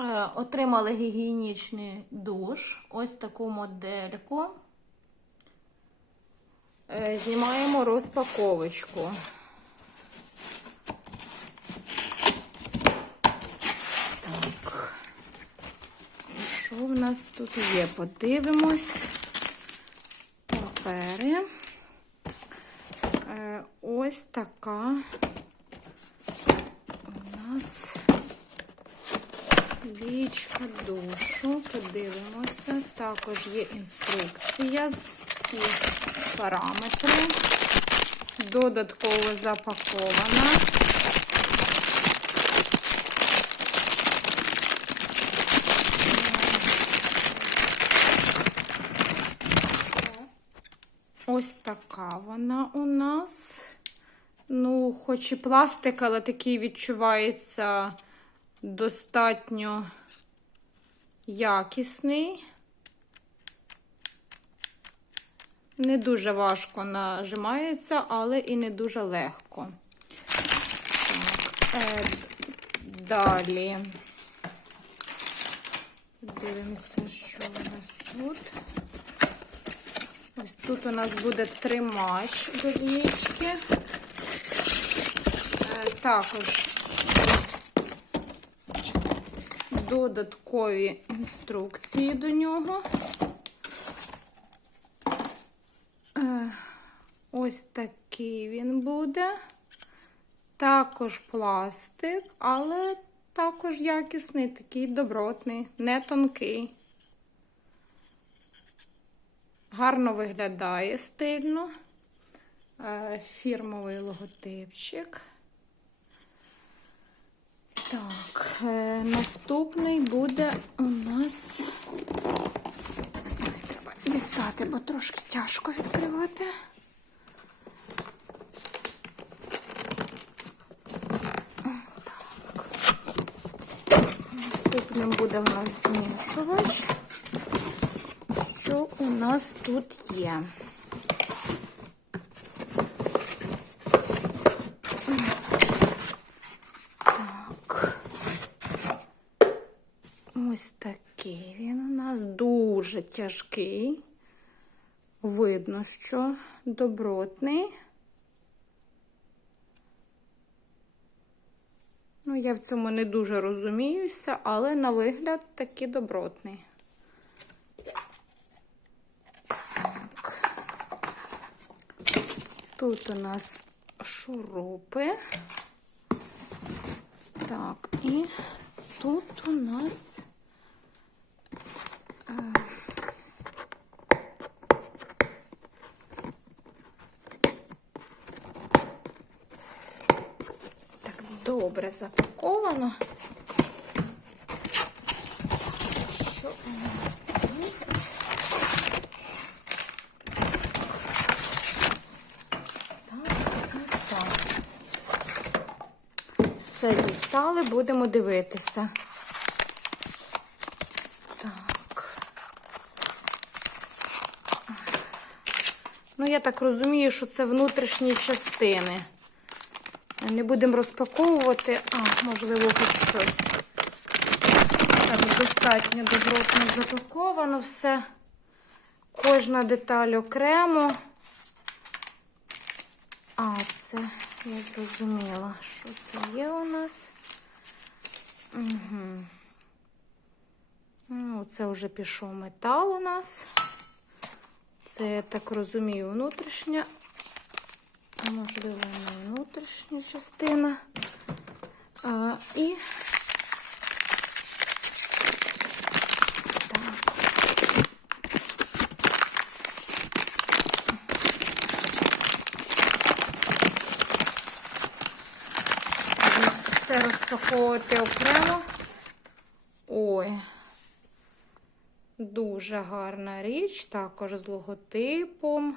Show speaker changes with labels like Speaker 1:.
Speaker 1: Е, Отримали гігієнічний душ. Ось таку модельку. Е, Знімаємо розпаковочку. Так. Що в нас тут є? Подивимось. Папери. Е, Ось така у нас лічка душу. Подивимося. Також є інструкція з всіх параметри. Додатково запакована. Ось така вона у нас. Ну, хоч і пластик, але такий відчувається достатньо якісний. Не дуже важко нажимається, але і не дуже легко. Так, е, далі. Дивимося, що у нас тут. Ось тут у нас буде тримач до лічки. Е, Також додаткові інструкції до нього. Е, Ось такий він буде. Також пластик, але також якісний, такий добротний, не тонкий. Гарно виглядає стильно. Е, Фірмовий логотипчик. Так, е, наступний буде у нас. Треба дістати, бо трошки тяжко відкривати. Так. Наступним буде у нас змішувач що у нас тут є. Так. Такий він у нас дуже тяжкий. Видно, що добротний. Ну, я в цьому не дуже розуміюся, але на вигляд такий добротний. Тут у нас шурупи. Так, і тут у нас е, так добре запаковано. Що у нас тут? Все дістали, будемо дивитися. Ну, я так розумію, що це внутрішні частини. Не будемо розпаковувати, а, можливо, хоч щось. Так, достатньо добротно запаковано все. Кожна деталь окремо. А, це я зрозуміла, що це є у нас. Угу. Ну, це вже пішов метал у нас. Це, я так розумію, внутрішня, можливо, внутрішня частина. А, і так. розпаковувати окремо. Ой, дуже гарна річ, також з логотипом.